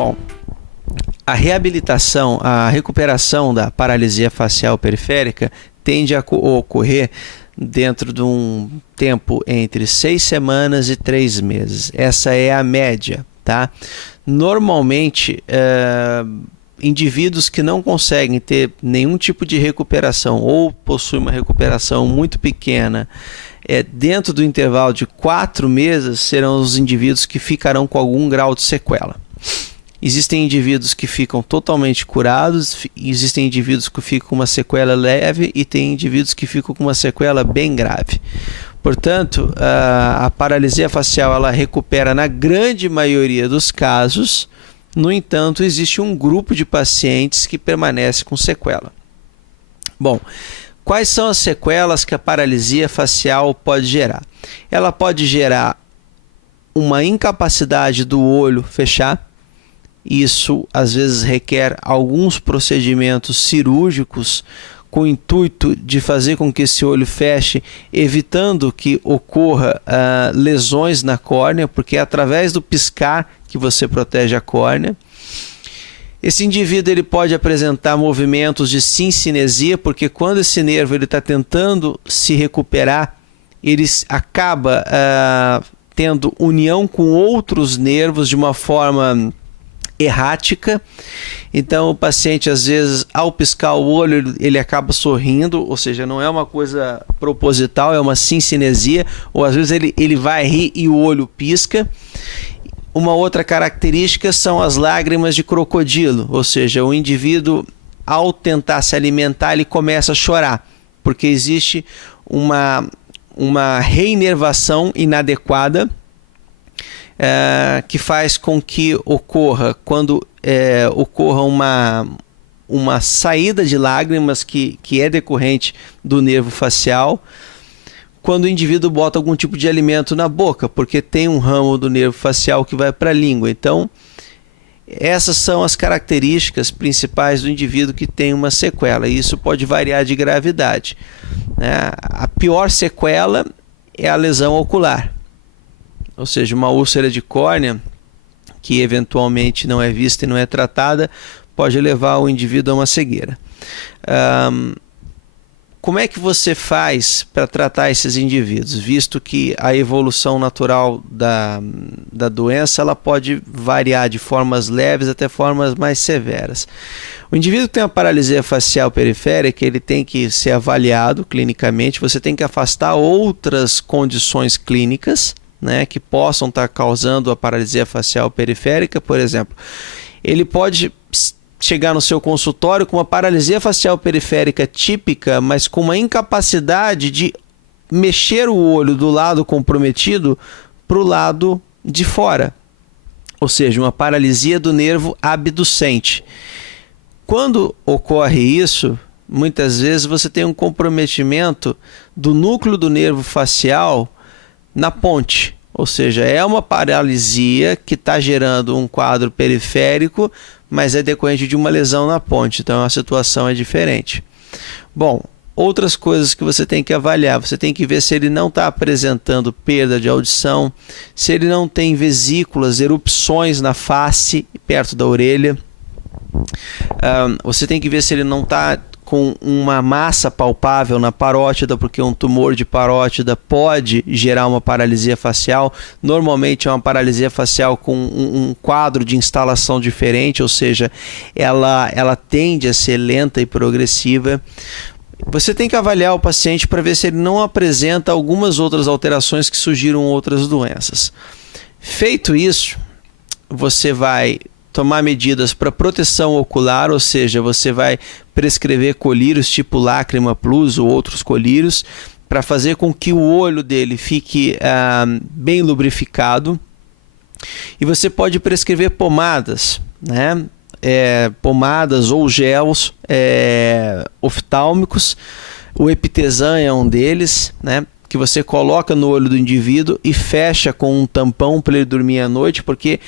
Bom, a reabilitação, a recuperação da paralisia facial periférica tende a ocorrer dentro de um tempo entre 6 semanas e 3 meses. Essa é a média, tá? Normalmente, indivíduos que não conseguem ter nenhum tipo de recuperação ou possuem uma recuperação muito pequena, dentro do intervalo de 4 meses, serão os indivíduos que ficarão com algum grau de sequela. Existem indivíduos que ficam totalmente curados, existem indivíduos que ficam com uma sequela leve e tem indivíduos que ficam com uma sequela bem grave. Portanto, a paralisia facial ela recupera na grande maioria dos casos. No entanto, existe um grupo de pacientes que permanece com sequela. Bom, quais são as sequelas que a paralisia facial pode gerar? Ela pode gerar uma incapacidade do olho fechar. Isso às vezes requer alguns procedimentos cirúrgicos com o intuito de fazer com que esse olho feche, evitando que ocorra lesões na córnea, porque é através do piscar que você protege a córnea. Esse indivíduo ele pode apresentar movimentos de sincinesia, porque quando esse nervo está tentando se recuperar, ele acaba tendo união com outros nervos de uma forma errática. Então o paciente às vezes ao piscar o olho ele acaba sorrindo, ou seja, não é uma coisa proposital, é uma sincinesia, ou às vezes ele vai rir e o olho pisca. Uma outra característica são as lágrimas de crocodilo, ou seja, o indivíduo ao tentar se alimentar ele começa a chorar, porque existe uma reinervação inadequada que faz com que ocorra, quando ocorra uma saída de lágrimas que é decorrente do nervo facial, quando o indivíduo bota algum tipo de alimento na boca, porque tem um ramo do nervo facial que vai para a língua. Então, essas são as características principais do indivíduo que tem uma sequela, e isso pode variar de gravidade, né? A pior sequela é a lesão ocular, ou seja, uma úlcera de córnea que eventualmente não é vista e não é tratada, pode levar o indivíduo a uma cegueira. Como é que você faz para tratar esses indivíduos, visto que a evolução natural da doença ela pode variar de formas leves até formas mais severas? O indivíduo que tem uma paralisia facial periférica, ele tem que ser avaliado clinicamente, você tem que afastar outras condições clínicas, né, que possam estar causando a paralisia facial periférica. Por exemplo, ele pode chegar no seu consultório com uma paralisia facial periférica típica, mas com uma incapacidade de mexer o olho do lado comprometido para o lado de fora, ou seja, uma paralisia do nervo abducente. Quando ocorre isso, muitas vezes você tem um comprometimento do núcleo do nervo facial na ponte, ou seja, é uma paralisia que está gerando um quadro periférico, mas é decorrente de uma lesão na ponte, então a situação é diferente. Bom, outras coisas que você tem que avaliar, você tem que ver se ele não está apresentando perda de audição, se ele não tem vesículas, erupções na face, perto da orelha. Você tem que ver se ele não está com uma massa palpável na parótida, porque um tumor de parótida pode gerar uma paralisia facial. Normalmente é uma paralisia facial com um quadro de instalação diferente, ou seja, ela tende a ser lenta e progressiva. Você tem que avaliar o paciente para ver se ele não apresenta algumas outras alterações que surgiram outras doenças. Feito isso, você vai tomar medidas para proteção ocular, ou seja, você vai prescrever colírios tipo Lágrima Plus ou outros colírios para fazer com que o olho dele fique bem lubrificado. E você pode prescrever pomadas, né? Pomadas ou gels oftálmicos. O Epitesan é um deles, né? Que você coloca no olho do indivíduo e fecha com um tampão para ele dormir à noite, porque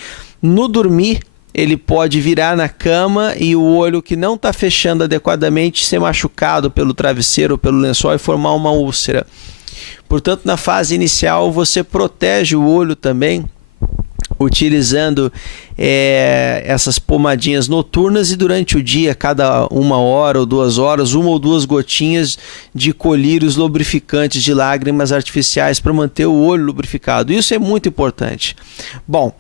no dormir ele pode virar na cama e o olho que não está fechando adequadamente ser machucado pelo travesseiro ou pelo lençol e formar uma úlcera. Portanto, na fase inicial você protege o olho também utilizando essas pomadinhas noturnas, e durante o dia, cada 1 hora ou 2 horas, 1 ou 2 gotinhas de colírios lubrificantes de lágrimas artificiais para manter o olho lubrificado. Isso é muito importante. Bom,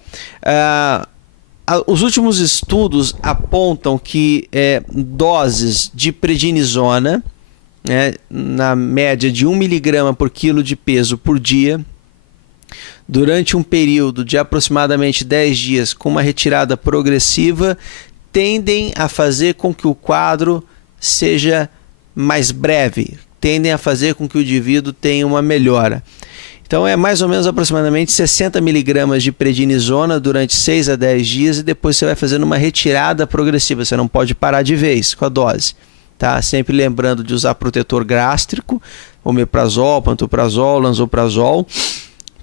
os últimos estudos apontam que doses de prednisona, na média de 1 mg por quilo de peso por dia, durante um período de aproximadamente 10 dias, com uma retirada progressiva, tendem a fazer com que o quadro seja mais breve, tendem a fazer com que o indivíduo tenha uma melhora. Então é mais ou menos aproximadamente 60 mg de prednisona durante 6 a 10 dias, e depois você vai fazendo uma retirada progressiva. Você não pode parar de vez com a dose, tá? Sempre lembrando de usar protetor gástrico, omeprazol, pantoprazol, lanzoprazol,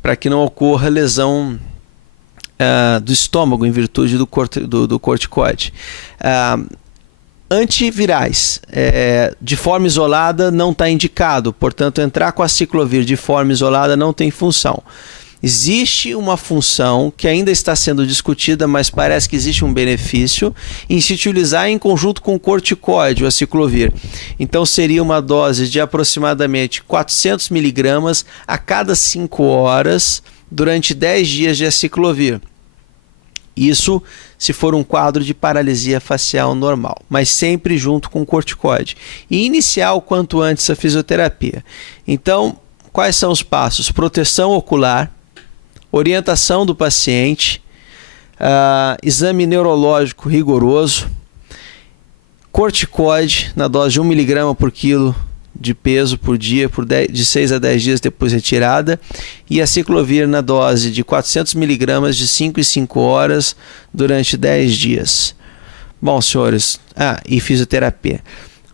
para que não ocorra lesão do estômago em virtude do corticoide. Antivirais, de forma isolada não está indicado, portanto entrar com a aciclovir de forma isolada não tem função. Existe uma função que ainda está sendo discutida, mas parece que existe um benefício em se utilizar em conjunto com o corticoide, o aciclovir. Então seria uma dose de aproximadamente 400 mg a cada 5 horas durante 10 dias de aciclovir. Isso se for um quadro de paralisia facial normal, mas sempre junto com o corticoide. E iniciar o quanto antes a fisioterapia. Então, quais são os passos? Proteção ocular, orientação do paciente, exame neurológico rigoroso, corticoide na dose de 1 mg por quilo de peso por dia, de 6 a 10 dias depois retirada, e aciclovir na dose de 400 mg de 5 em 5 horas durante 10 dias. Bom, senhores, e fisioterapia.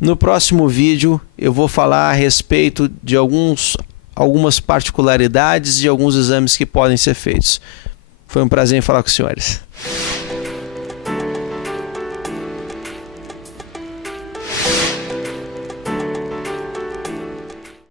No próximo vídeo eu vou falar a respeito de algumas particularidades e alguns exames que podem ser feitos. Foi um prazer em falar com os senhores.